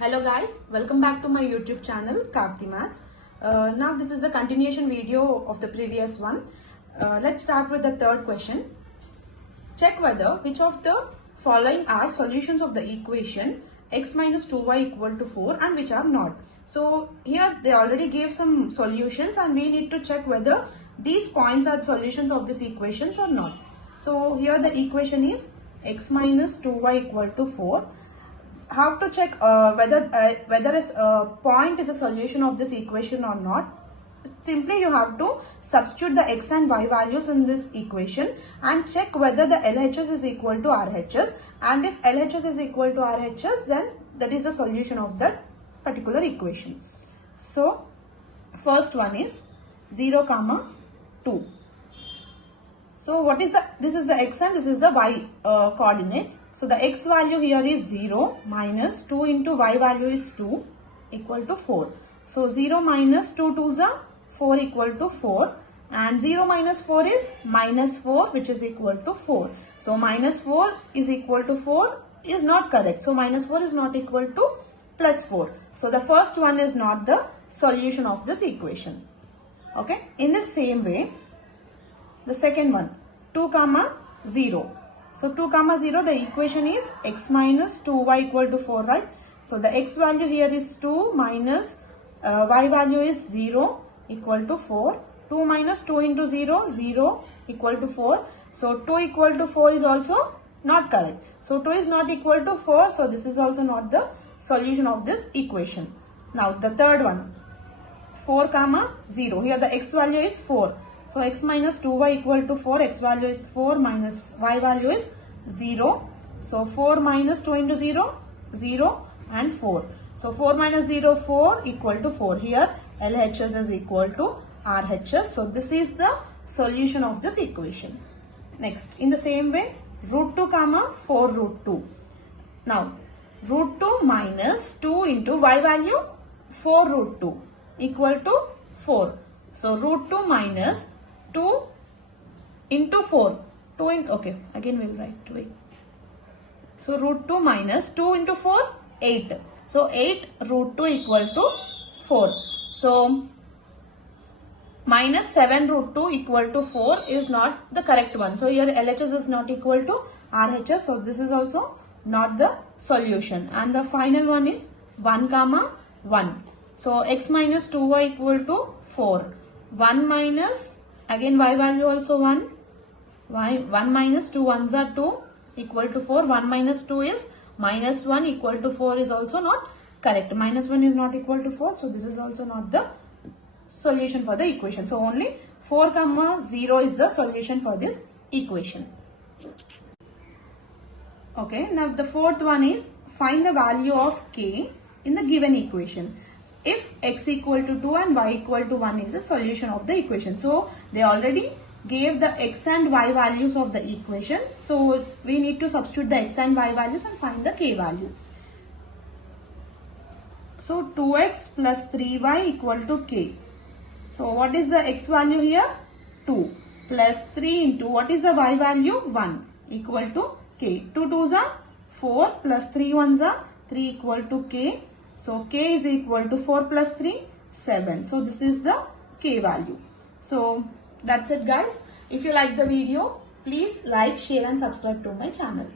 Hello guys, welcome back to my YouTube channel Karthi Maths. Now this is a continuation video of the previous one. Let's start with the third question. Check whether which of the following are solutions of the equation x minus 2y equal to 4 and which are not. So here they already gave some solutions and we need to check whether these points are solutions of these equations or not. So here the equation is x minus 2y equal to 4. How to check whether a point is a solution of this equation or not? Simply you have to substitute the x and y values in this equation and check whether the LHS is equal to RHS, and if LHS is equal to RHS, then that is a solution of that particular equation. So first one is 0, 2. So what is this is the x and this is the y coordinate. So the x value here is 0 minus 2 into y value is 2 equal to 4. So 0 minus 2 2s are 4 equal to 4, and 0 minus 4 is minus 4 which is equal to 4. So minus 4 is equal to 4 is not correct. So minus 4 is not equal to plus 4. So the first one is not the solution of this equation. Okay. In the same way, the second one 2, 0. So 2, 0, the equation is x minus 2y equal to 4, right? So the x value here is 2 minus y value is 0 equal to 4. 2 minus 2 into 0, 0 equal to 4. So 2 equal to 4 is also not correct. So 2 is not equal to 4. So this is also not the solution of this equation. Now the third one 4, 0. Here the x value is 4. So x minus 2y equal to 4, x value is 4 minus y value is 0. So 4 minus 2 into 0, 0 and 4. So 4 minus 0, 4 equal to 4. Here LHS is equal to RHS. So this is the solution of this equation. Next, in the same way, root 2, 4 root 2. Now, root 2 minus 2 into y value 4 root 2 equal to 4. So root 2 minus 2 into 4. 2 in, okay, again we will write 2. So root 2 minus 2 into 4, 8. So 8 root 2 equal to 4. So minus 7 root 2 equal to 4 is not the correct one. So here LHS is not equal to RHS. So this is also not the solution. And the final one is 1, 1. So x minus 2y equal to 4. 1 minus, again y value also 1. 1 minus 2 ones are 2 equal to 4. 1 minus 2 is minus 1 equal to 4 is also not correct. Minus 1 is not equal to 4. So this is also not the solution for the equation. So only 4, 0 is the solution for this equation. Okay. Now the fourth one is find the value of k in the given equation. If x equal to 2 and y equal to 1 is a solution of the equation. So they already gave the x and y values of the equation. So we need to substitute the x and y values and find the k value. So 2x plus 3y equal to k. So what is the x value here? 2 plus 3 into what is the y value? 1 equal to k. 2 2s are 4 plus 3 1s are 3 equal to k. So k is equal to 4 plus 3, 7. So this is the k value. So that's it guys. If you like the video, please like, share and subscribe to my channel.